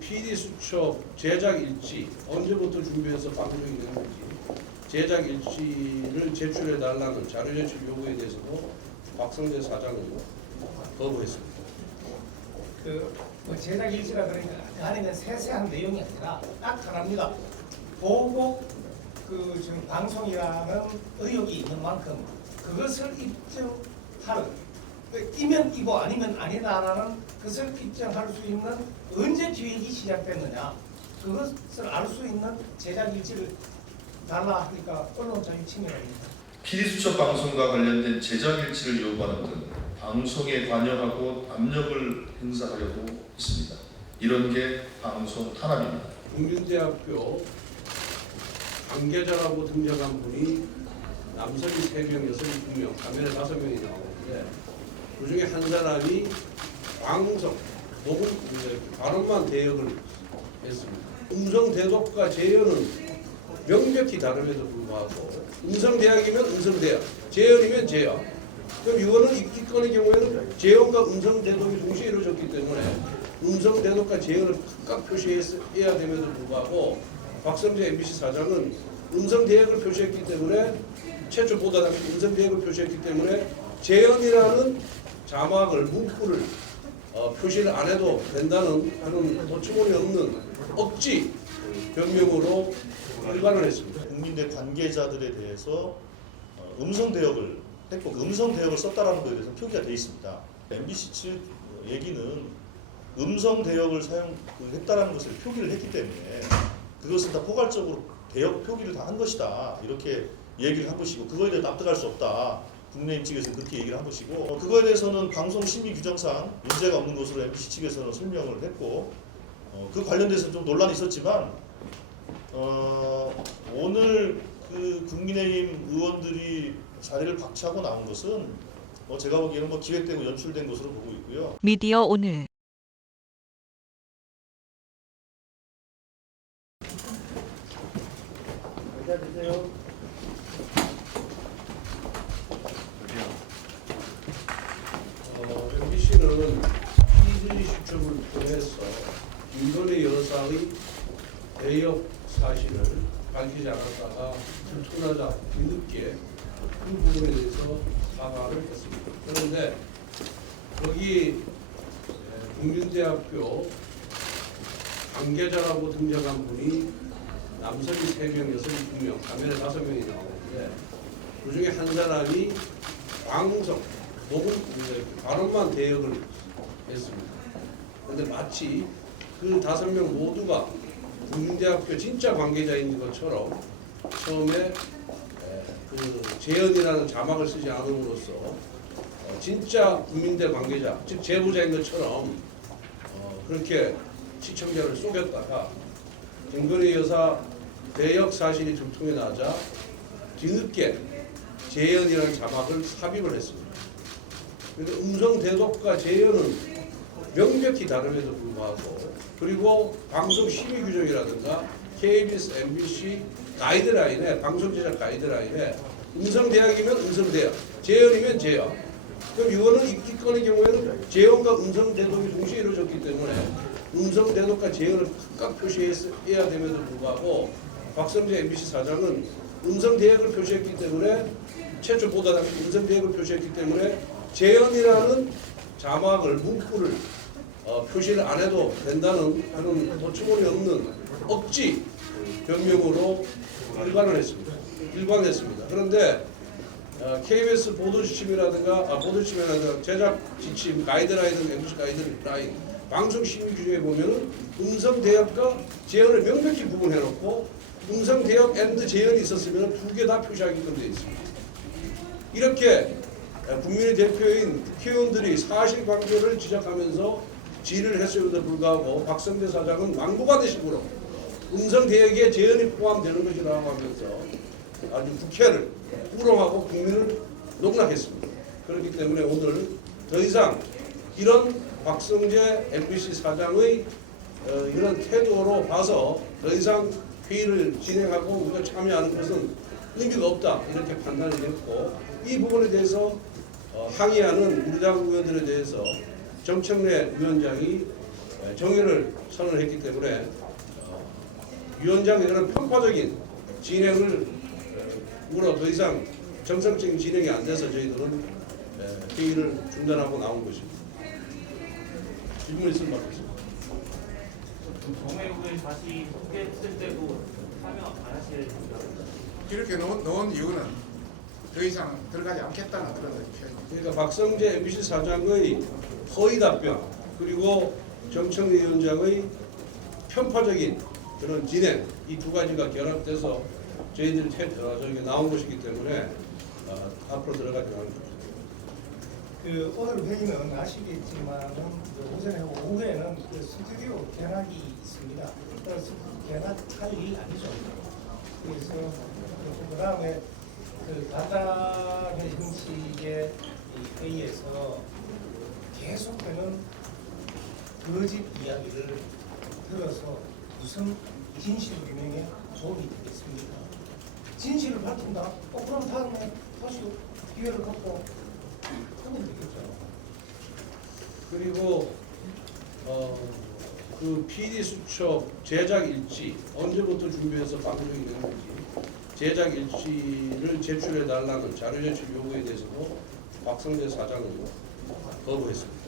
PD 수첩 제작 일지 언제부터 준비해서 방송이 되는지 제작 일지를 제출해 달라는 자료 제출 요구에 대해서도 박성재 사장은 거부했습니다. 뭐 제작 일지라 그러니까 하는 건 세세한 내용이 아니라 딱 하나입니다. 보복 지금 방송이라는 의혹이 있는 만큼 그것을 입증하는 이면 이고 아니면 아니다라는 것을 입증할 수 있는 언제 기획이 시작됐느냐 그것을 알 수 있는 제작 일지를 달라 하니까 언론 자유 침해입니다. PD수첩 방송과 관련된 제작 일지를 요구하는 등 방송에 관여하고 압력을 행사하려고 했습니다. 이런 게 방송 탄압입니다. 국민대학교 관계자라고 등장한 분이 남성이 3명, 여성이 2명, 화면에 5명이 나오는데 그 중에 한 사람이 방송, 녹음, 발언만 대역을 했습니다. 음성 대독과 재연은 명백히 다름에도 불구하고 음성 대역이면 음성 대역, 재연이면 재연. 그럼 이거는 이 건의 경우에는 재연과 음성 대독이 동시에 이루어졌기 때문에 음성 대독과 재연을 각각 표시해야 됨에도 불구하고 박성재 MBC 사장은 음성 대역을 표시했기 때문에 최초 보도 당시 음성 대역을 표시했기 때문에 재연이라는 자막을 문구를 표시를 안 해도 된다는 하는 도치문이 없는 억지 변명으로 일관을 했습니다. 국민대 관계자들에 대해서 음성 대역을 했고 그 음성 대역을 썼다라는 것에 대해서 표기가 되어 있습니다. MBC 측 얘기는 음성 대역을 사용했다라는 것을 표기를 했기 때문에 그것은 다 포괄적으로 대역 표기를 다 한 것이다 이렇게 얘기를 한 것이고 그거에 대해 납득할 수 없다. 국내임 측에서는 그렇게 얘기를 한 것이고 그거에 대해서는 방송심의 규정상 문제가 없는 것으로 MBC 측에서는 설명을 했고 그 관련돼서 좀 논란이 있었지만 오늘 그 국민의힘 의원들이 자리를 박차고 나온 것은 제가 보기에는 기획되고 연출된 것으로 보고 있고요. 미디어 오늘 MBC는 PD 수첩을 통해서 김건희 여사의 대역 사실을 밝히지 않았다가 들통나자 뒤늦게 그 부분에 대해서 사과를 했습니다. 그런데 거기 국민대학교 관계자라고 등장한 분이 남성이 3명, 여성이 2명, 화면에 5명이 나오는데 그 중에 한 사람이 방송, 녹음, 발언만 대역을 했습니다. 그런데 마치 그 5명 모두가 국민대학교 진짜 관계자인 것처럼 처음에 그 재연이라는 자막을 쓰지 않음으로써 진짜 국민대 관계자, 즉 제보자인 것처럼 그렇게 시청자를 속였다가 김건희 여사 대역 사실이 들통이 나자 뒤늦게 재연이라는 자막을 삽입을 했습니다. 그런데 음성 대독과 재연은 명백히 다름에도 불구하고 그리고 방송 심의 규정이라든가 KBS, MBC 가이드라인에 방송 제작 가이드라인에 음성 대역이면 음성 대역, 재연이면 재연. 그럼 이거는 이 건의 경우에는 재연과 음성 대독이 동시에 이루어졌기 때문에 음성 대독과 재연을 각각 표시해야 됨에도 불구하고 박성재 MBC 사장은 음성 대역을 표시했기 때문에 최초 보도 당시 음성 대역을 표시했기 때문에 재연이라는 자막을 문구를 표시를 안 해도 된다는 하는 도치문이 없는 억지 변명으로 일관했습니다. 그런데 KBS 보도 지침이라든가 제작 지침, 가이드라인, MBC 가이드라인, 방송 심의 규정에 보면은 음성 대역과 재연을 명백히 구분해놓고 음성 대역 앤드 재연이 있었으면 2개 다 표시하게끔 되어 있습니다. 이렇게 국민의 대표인 국회의원들이 사실관계를 지적하면서 질의를 했음에도 불구하고 박성재 사장은 망부가대식으로 음성 대역에 재연이 포함되는 것이라고 하면서 아주 국회를 우롱하고 국민을 농락했습니다. 그렇기 때문에 오늘 더 이상 이런 박성재 MBC 사장의 이런 태도로 봐서 더 이상 회의를 진행하고 우리가 참여하는 것은 의미가 없다 이렇게 판단을 했고 이 부분에 대해서 항의하는 우리 당 의원들에 대해서 정청래 위원장이 정의를 선언했기 때문에 위원장의 그런 편파적인 진행을 우려 더 이상 정상적인 진행이 안 돼서 저희들은 회의를 중단하고 나온 것입니다. 질문 있으면 받겠습니다. 정외국을 다시 소개했을 때도 참여 안 하실 건가요? 이렇게 놓은 이유는 더 이상 들어가지 않겠다는 그런 표현입니다. 그러니까 박성재 MBC 사장의 허위 답변 그리고 정청래 위원장의 편파적인 그런 진행 이 두 가지가 결합돼서 저희들이 저기 나온 것이기 때문에 앞으로 들어가지 않을 겁니다. 그 오늘 회의는 아시겠지만은 오전하고 오후에는 그 스튜디오 개막이 있습니다. 그래서 개막할 일이 아니죠. 그래서 그 다음에 그 간단의 형식의 이 회의에서 계속되는 거짓 이야기를 들어서 무슨 진실 규명에 도움이 되겠습니까? 진실을 밝힌다? 그럼 다음에 다시 기회를 갖고 하면 되겠죠. 그리고 그 PD 수첩 제작 일지 언제부터 준비해서 방송이 됐는지 제작 일지를 제출해 달라는 자료 제출 요구에 대해서도 박성재 사장은 거부했습니다.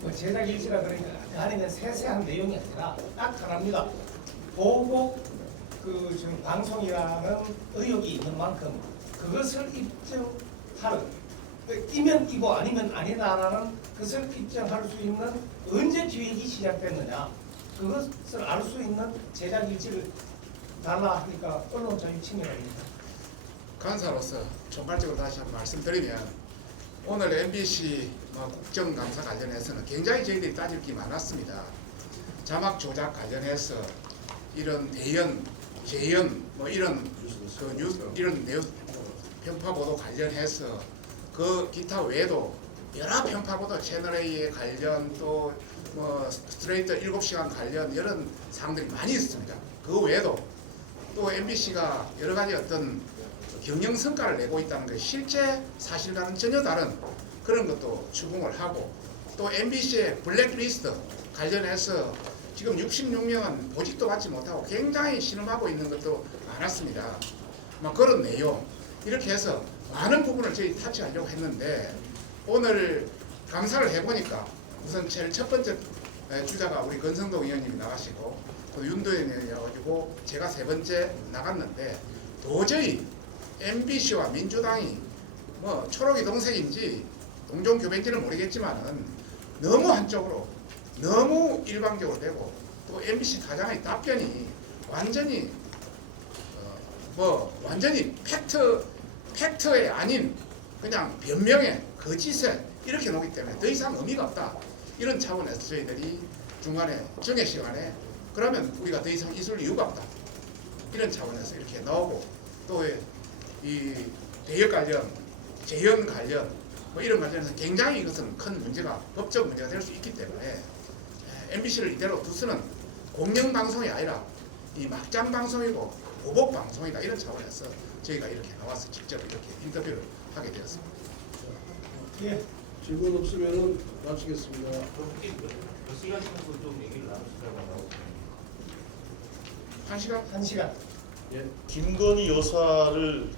뭐 제작 일지라 그러니까 아니면 세세한 내용이 아니라 딱 하나입니다. 보복 지금 방송이라는 의혹이 있는 만큼 그것을 입증하는 이면 이고 아니면 아니다라는 것을 입증할 수 있는 언제 기획이 시작됐느냐 그것을 알 수 있는 제작 일지를 달라 하니까 언론 자유 침해입니다. 간사로서 총괄적으로 다시 한번 말씀드리면 오늘 MBC 국정감사 관련해서는 굉장히 저희들이 따질 게 많았습니다. 자막 조작 관련해서 이런 대연, 재연 이런 그 뉴스 이런 내용 편파 보도 관련해서 그 기타 외에도 여러 편파 보도 채널 A에 관련 또 스트레이트 7시간 관련 이런 사항들이 많이 있습니다. 그 외에도 또 MBC가 여러 가지 어떤 경영 성과를 내고 있다는 게 실제 사실과는 전혀 다른 그런 것도 추궁을 하고 또 MBC의 블랙리스트 관련해서 지금 66명은 보직도 받지 못하고 굉장히 신음하고 있는 것도 많았습니다. 그런 내용 이렇게 해서 많은 부분을 저희 타치하려고 했는데 오늘 감사를 해보니까 우선 제일 첫 번째 주자가 우리 권성동 의원님이 나가시고 또 윤도현 의원이 나와가지고 제가 세 번째 나갔는데 도저히 MBC와 민주당이 초록이 동색인지 동종교배인지는 모르겠지만은 너무 한쪽으로 너무 일방적으로 되고 또 MBC 사장의 답변이 완전히 완전히 팩트에 아닌 그냥 변명에 거짓에 이렇게 놓기 때문에 더 이상 의미가 없다. 이런 차원에서 저희들이 중간에 정해 시간에 그러면 우리가 더 이상 있을 이유가 없다. 이런 차원에서 이렇게 나오고 또 이 대역 관련, 재연 관련 이런 관련해서 굉장히 이것은 큰 문제가 법적 문제가 될 수 있기 때문에 MBC를 이대로 두서는 공영방송이 아니라 이 막장방송이고 보복방송이다 이런 차원에서 저희가 이렇게 나와서 직접 이렇게 인터뷰를 하게 되었습니다. 예. 질문 없으면은 마치겠습니다. 혹시 몇 시간 정도 좀 얘기를 나누시라고 하고 1시간? 1시간. 예. 김건희 여사를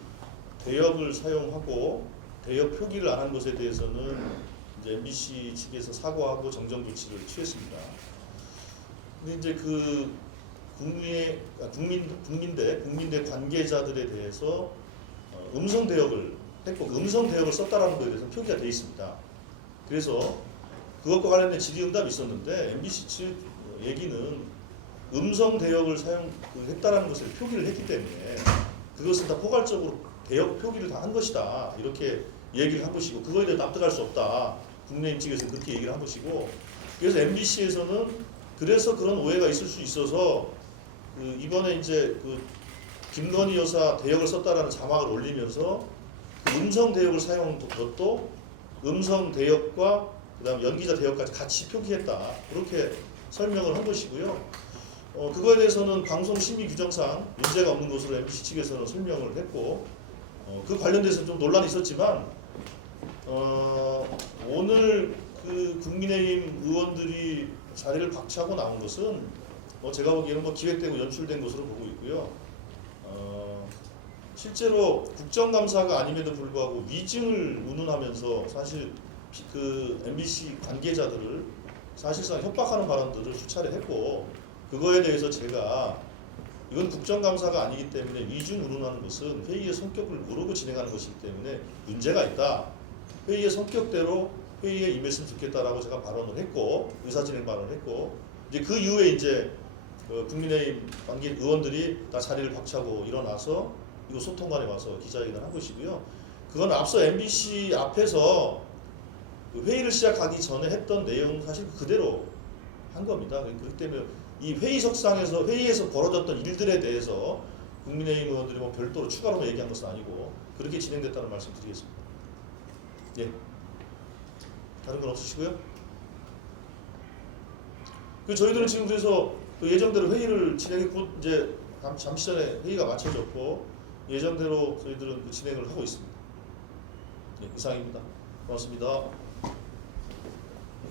대역을 사용하고 대역 표기를 안 한 것에 대해서는 이제 MBC 측에서 사과하고 정정 조치를 취했습니다. 근데 이제 그 국민대 관계자들에 대해서 음성 대역을 했고 그 음성 대역을 썼다라는 것에 대해서 표기가 되어 있습니다. 그래서 그것과 관련된 질의응답이 있었는데 MBC 측 얘기는 음성 대역을 사용했다라는 것을 표기를 했기 때문에 그것은 다 포괄적으로 대역 표기를 다 한 것이다 이렇게 얘기를 한 것이고 그거에 대해 납득할 수 없다 국민의힘 측에서 그렇게 얘기를 한 것이고 그래서 MBC에서는 그래서 그런 오해가 있을 수 있어서 이번에 이제 김건희 여사 대역을 썼다라는 자막을 올리면서 음성 대역을 사용한 것도 음성 대역과 그다음 연기자 대역까지 같이 표기했다 그렇게 설명을 한 것이고요. 그거에 대해서는 방송심의규정상 문제가 없는 것으로 MBC 측에서는 설명을 했고 그 관련돼서 좀 논란이 있었지만 오늘 그 국민의힘 의원들이 자리를 박차고 나온 것은 제가 보기에는 기획되고 연출된 것으로 보고 있고요. 실제로 국정감사가 아님에도 불구하고 위증을 운운하면서 사실 그 MBC 관계자들을 사실상 협박하는 발언들을 수차례 했고, 그거에 대해서 제가 이건 국정감사가 아니기 때문에 위증 운운하는 것은 회의의 성격을 모르고 진행하는 것이기 때문에 문제가 있다. 회의의 성격대로 회의에 임했으면 좋겠다라고 제가 발언을 했고, 의사진행 발언을 했고, 이제 그 이후에 이제 국민의힘 관계 의원들이 다 자리를 박차고 일어나서 이거 소통관에 와서 기자회견을 한 것이고요. 그건 앞서 MBC 앞에서 회의를 시작하기 전에 했던 내용 사실 그대로 한 겁니다. 그렇기 때문에 이 회의석상에서 회의에서 벌어졌던 일들에 대해서 국민의힘 의원들이 뭐 별도로 추가로 얘기한 것은 아니고 그렇게 진행됐다는 말씀 드리겠습니다. 예. 다른 건 없으시고요. 저희들은 지금 그래서 예정대로 회의를 진행했고, 이제 잠시 전에 회의가 마쳐졌고 예정대로 저희들은 진행을 하고 있습니다. 예, 이상입니다. 고맙습니다.